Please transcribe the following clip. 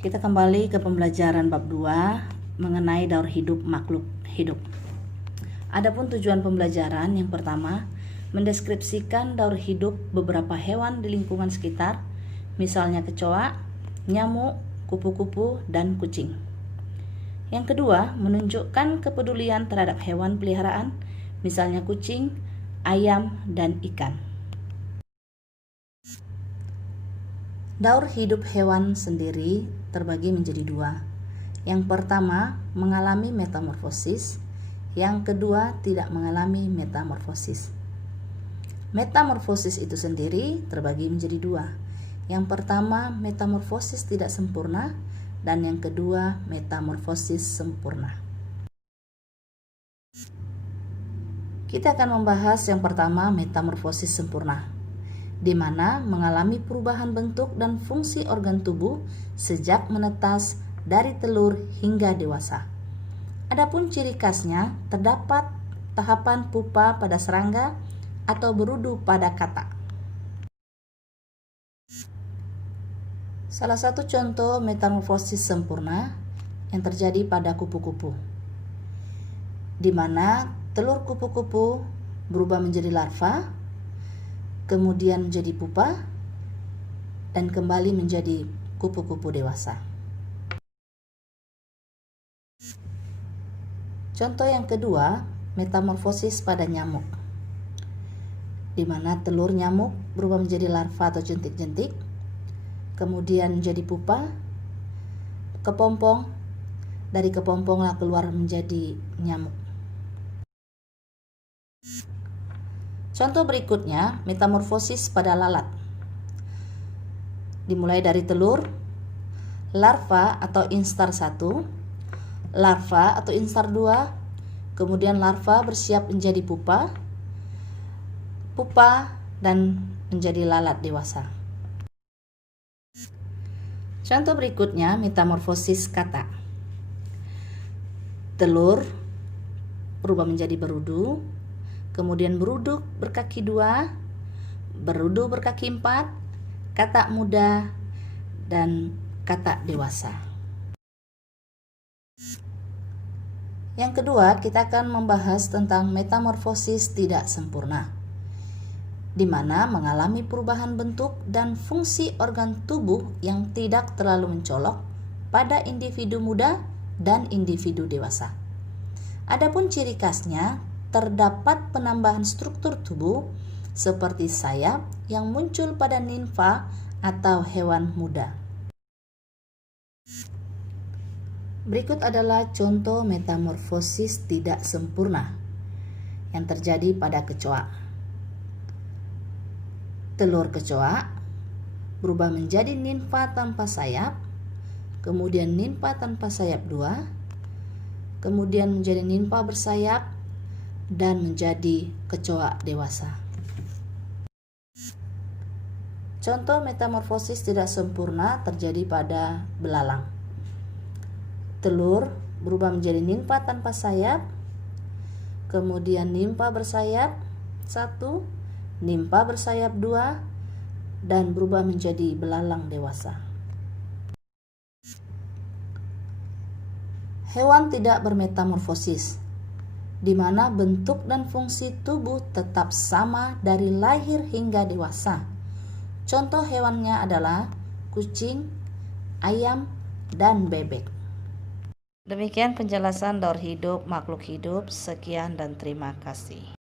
Kita kembali ke pembelajaran bab 2 mengenai daur hidup makhluk hidup. Adapun tujuan pembelajaran yang pertama, mendeskripsikan daur hidup beberapa hewan di lingkungan sekitar, misalnya kecoa, nyamuk, kupu-kupu, dan kucing. Yang kedua, menunjukkan kepedulian terhadap hewan peliharaan, misalnya kucing, ayam, dan ikan. Daur hidup hewan sendiri terbagi menjadi dua. Yang pertama, mengalami metamorfosis. Yang kedua, tidak mengalami metamorfosis. Metamorfosis itu sendiri terbagi menjadi dua. Yang pertama, metamorfosis tidak sempurna, dan yang kedua, metamorfosis sempurna. Kita akan membahas yang pertama, metamorfosis sempurna, di mana mengalami perubahan bentuk dan fungsi organ tubuh sejak menetas dari telur hingga dewasa. Adapun ciri khasnya, terdapat tahapan pupa pada serangga atau berudu pada katak. Salah satu contoh metamorfosis sempurna yang terjadi pada kupu-kupu, di mana telur kupu-kupu berubah menjadi larva, kemudian menjadi pupa, dan kembali menjadi kupu-kupu dewasa. Contoh yang kedua, metamorfosis pada nyamuk, di mana telur nyamuk berubah menjadi larva atau jentik-jentik, kemudian menjadi pupa, kepompong, dari kepomponglah keluar menjadi nyamuk. Contoh berikutnya, metamorfosis pada lalat. Dimulai dari telur, larva atau instar 1, larva atau instar 2, kemudian larva bersiap menjadi pupa, dan menjadi lalat dewasa. Contoh berikutnya, metamorfosis kata. Telur berubah menjadi berudu, kemudian berudu berkaki 2, berudu berkaki 4, katak muda, dan katak dewasa. Yang kedua, kita akan membahas tentang metamorfosis tidak sempurna, di mana mengalami perubahan bentuk dan fungsi organ tubuh yang tidak terlalu mencolok pada individu muda dan individu dewasa. Adapun ciri khasnya, terdapat penambahan struktur tubuh seperti sayap yang muncul pada nimfa atau hewan muda. Berikut adalah contoh metamorfosis tidak sempurna yang terjadi pada kecoa. Telur kecoa berubah menjadi nimfa tanpa sayap, kemudian nimfa tanpa sayap 2, kemudian menjadi nimfa bersayap, dan menjadi kecoa dewasa. Contoh metamorfosis tidak sempurna terjadi pada belalang. Telur berubah menjadi nimfa tanpa sayap, kemudian nimfa bersayap 1, nimfa bersayap 2, dan berubah menjadi belalang dewasa. Hewan tidak bermetamorfosis, di mana bentuk dan fungsi tubuh tetap sama dari lahir hingga dewasa. Contoh hewannya adalah kucing, ayam, dan bebek. Demikian penjelasan daur hidup makhluk hidup. Sekian dan terima kasih.